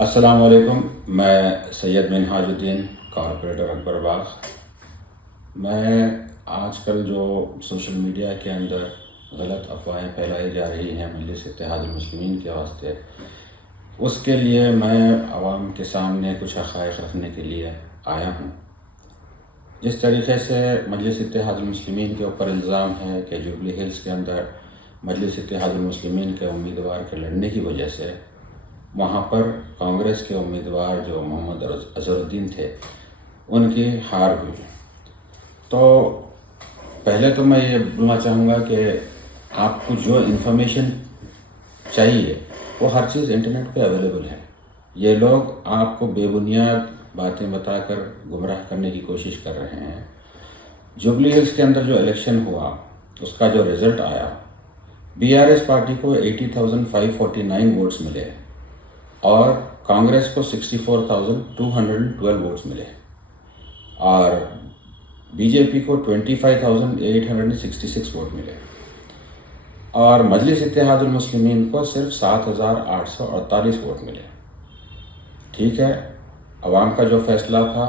السلام علیکم. میں سید منہاج الدین کارپوریٹر اکبر باغ. میں آج کل جو سوشل میڈیا کے اندر غلط افواہیں پھیلائی جا رہی ہیں مجلس اتحاد المسلمین کے واسطے، اس کے لیے میں عوام کے سامنے کچھ حقائق رکھنے کے لیے آیا ہوں. جس طریقے سے مجلس اتحاد المسلمین کے اوپر الزام ہے کہ جوبلی ہلز کے اندر مجلس اتحاد المسلمین کے امیدوار کے لڑنے کی وجہ سے وہاں پر کانگریس کے امیدوار جو محمد اظہر الدین تھے ان کی ہار ہوئی. تو پہلے تو میں یہ بولنا چاہوں گا کہ آپ کو جو انفارمیشن چاہیے وہ ہر چیز انٹرنیٹ پہ اویلیبل ہے. یہ لوگ آپ کو بے بنیاد باتیں بتا کر گمراہ کرنے کی کوشش کر رہے ہیں. جوبلی ہلز کے اندر جو الیکشن ہوا اس کا جو رزلٹ آیا، BRS پارٹی کو 80,549 ووٹس ملے اور کانگریس کو 64,212 ووٹس ملے اور BJP کو 25,866 ووٹ ملے اور مجلس اتحاد المسلمین کو صرف 7,848 ووٹ ملے. ٹھیک ہے، عوام کا جو فیصلہ تھا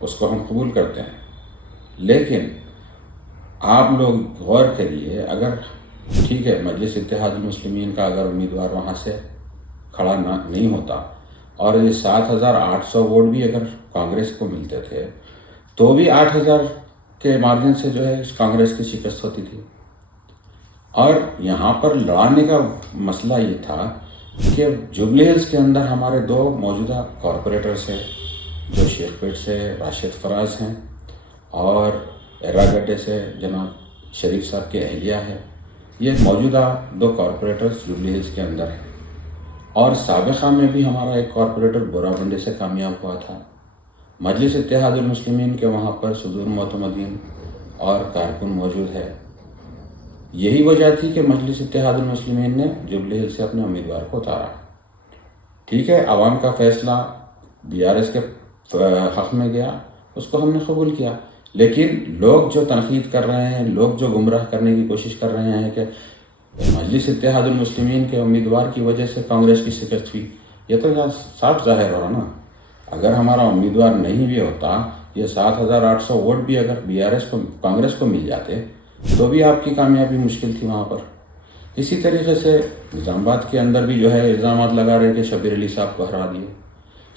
اس کو ہم قبول کرتے ہیں، لیکن آپ لوگ غور کریے، اگر ٹھیک ہے مجلس اتحاد المسلمین کا اگر امیدوار وہاں سے کھڑا نہیں ہوتا اور یہ 7,800 ووٹ بھی اگر کانگریس کو ملتے تھے تو بھی 8,000 کے مارجن سے جو ہے کانگریس کی شکست ہوتی تھی. اور یہاں پر لڑانے کا مسئلہ یہ تھا کہ جوبلی ہلز کے اندر ہمارے دو موجودہ کارپوریٹرز ہیں جو شیخ پیٹ سے راشد فراز ہیں اور ایراگڈے سے جناب شریف صاحب کے اہلیہ ہے. یہ موجودہ دو کارپوریٹرز جوبلی ہلز کے اندر ہیں اور سابقہ میں بھی ہمارا ایک کارپوریٹر بورا بنڈے سے کامیاب ہوا تھا. مجلس اتحاد المسلمین کے وہاں پر صدور معتمدین اور کارکن موجود ہے. یہی وجہ تھی کہ مجلس اتحاد المسلمین نے جوبلی ہلز سے اپنے امیدوار کو اتارا. ٹھیک ہے، عوام کا فیصلہ BRS کے حق میں گیا، اس کو ہم نے قبول کیا. لیکن لوگ جو تنقید کر رہے ہیں، لوگ جو گمراہ کرنے کی کوشش کر رہے ہیں کہ مجلس اتحاد المسلمین کے امیدوار کی وجہ سے کانگریس کی شکست ہوئی، یہ تو صاف ظاہر ہو رہا نا. اگر ہمارا امیدوار نہیں بھی ہوتا، یہ 7,800 ووٹ بھی اگر BRS کو کانگریس کو مل جاتے تو بھی آپ کی کامیابی مشکل تھی وہاں پر. اسی طریقے سے نظام آباد کے اندر بھی جو ہے الزامات لگا رہے کہ شبیر علی صاحب کو ہرا دیے.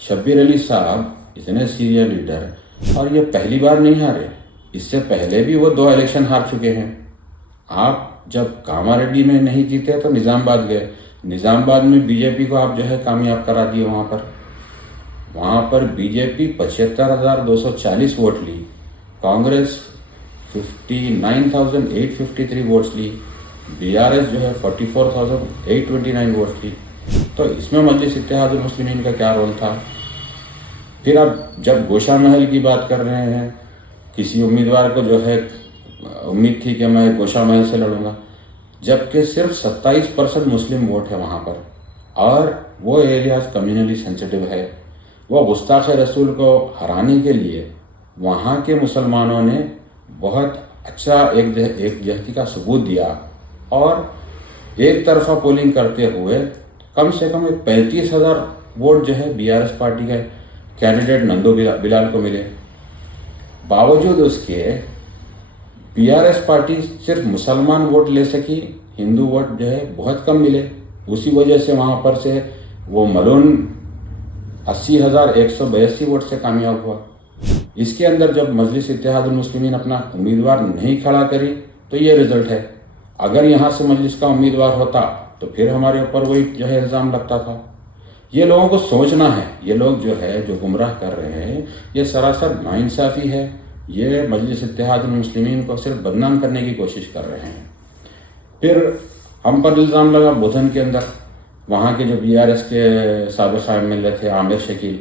شبیر علی صاحب اتنے سینئر لیڈر، اور یہ پہلی بار نہیں ہارے، اس سے پہلے بھی وہ 2 الیکشن ہار چکے ہیں. آپ جب کاماریڈی میں نہیں جیتے تو نظام آباد گئے، نظام آباد میں BJP کو آپ جو ہے کامیاب کرا دیے. وہاں پر BJP 75,240 ووٹ لی، کانگریس 59,853 ووٹس لی، BRS جو ہے 44,829 ووٹس لی. تو اس میں مجلس اتحاد المسلمین کا کیا رول تھا؟ پھر اب جب گوشہ محل کی بات کر رہے ہیں، کسی امیدوار کو جو ہے امید تھی کہ میں گوشہ محل سے لڑوں گا، جبکہ صرف 27% مسلم ووٹ ہے وہاں پر اور وہ ایریاز کمیونلی سینسٹیو ہے. وہ گستاخ رسول کو ہرانے کے لیے وہاں کے مسلمانوں نے بہت اچھا ایک جہتی کا ثبوت دیا اور ایک طرفہ پولنگ کرتے ہوئے کم سے کم 35,000 ووٹ جو ہے BRS پارٹی کے کینڈیڈیٹ نندو بلال کو ملے. باوجود اس کے BRS پارٹی صرف مسلمان ووٹ لے سکی، ہندو ووٹ جو ہے بہت کم ملے. اسی وجہ سے وہاں پر سے وہ ملون 80,182 ووٹ سے کامیاب ہوا. اس کے اندر جب مجلس اتحاد المسلمین اپنا امیدوار نہیں کھڑا کری تو یہ رزلٹ ہے. اگر یہاں سے مجلس کا امیدوار ہوتا تو پھر ہمارے اوپر وہی جو ہے الزام لگتا تھا. یہ لوگوں کو سوچنا ہے، یہ لوگ جو ہے جو گمراہ کر رہے ہیں یہ سراسر ناانصافی ہے. یہ مجلس اتحاد المسلمین کو صرف بدنام کرنے کی کوشش کر رہے ہیں. پھر ہم پر الزام لگا بدھن کے اندر، وہاں کے جو BRS کے سابق MLA تھے عامر شکیل،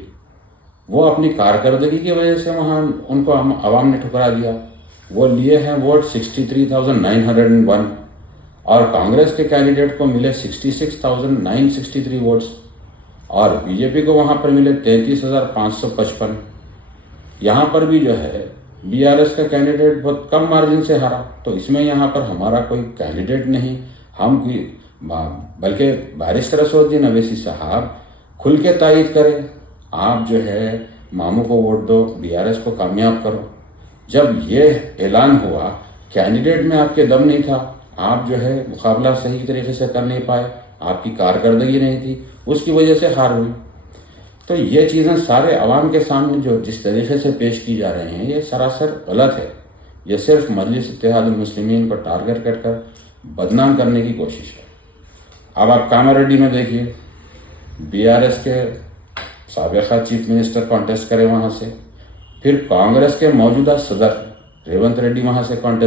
وہ اپنی کارکردگی کی وجہ سے وہاں ان کو عوام نے ٹھکرا دیا. وہ لیے ہیں ووٹ 63,901 اور کانگریس کے کینڈیڈیٹ کو ملے 66,963 ووٹس اور BJP کو وہاں پر ملے 33,555. یہاں پر بھی جو ہے BRS کا کینڈیڈیٹ بہت کم مارجن سے ہارا. تو اس میں یہاں پر ہمارا کوئی کینڈیڈیٹ نہیں، ہم بلکہ بیرسٹر اسد الدین اویسی صاحب کھل کے تائید کریں. آپ جو ہے ماموں کو ووٹ دو, BRS کو کامیاب کرو. جب یہ اعلان ہوا, کینڈیڈیٹ میں آپ کے دم نہیں تھا, آپ جو ہے مقابلہ صحیح طریقے سے کر نہیں پائے, آپ کی کارکردگی نہیں تھی, اس کی وجہ سے ہار ہوئی. تو یہ چیزیں سارے عوام کے سامنے جو جس طریقے سے پیش کی جا رہے ہیں, یہ سراسر غلط ہے. یہ صرف مجلس اتحاد المسلمین کو ٹارگٹ کر بدنام کرنے کی کوشش ہے. اب آپ کاماریڈی میں دیکھیے, BRS کے سابقہ چیف منسٹر کانٹیسٹ کرے وہاں سے, پھر کانگریس کے موجودہ صدر ریونت ریڈی وہاں سے کانٹیسٹ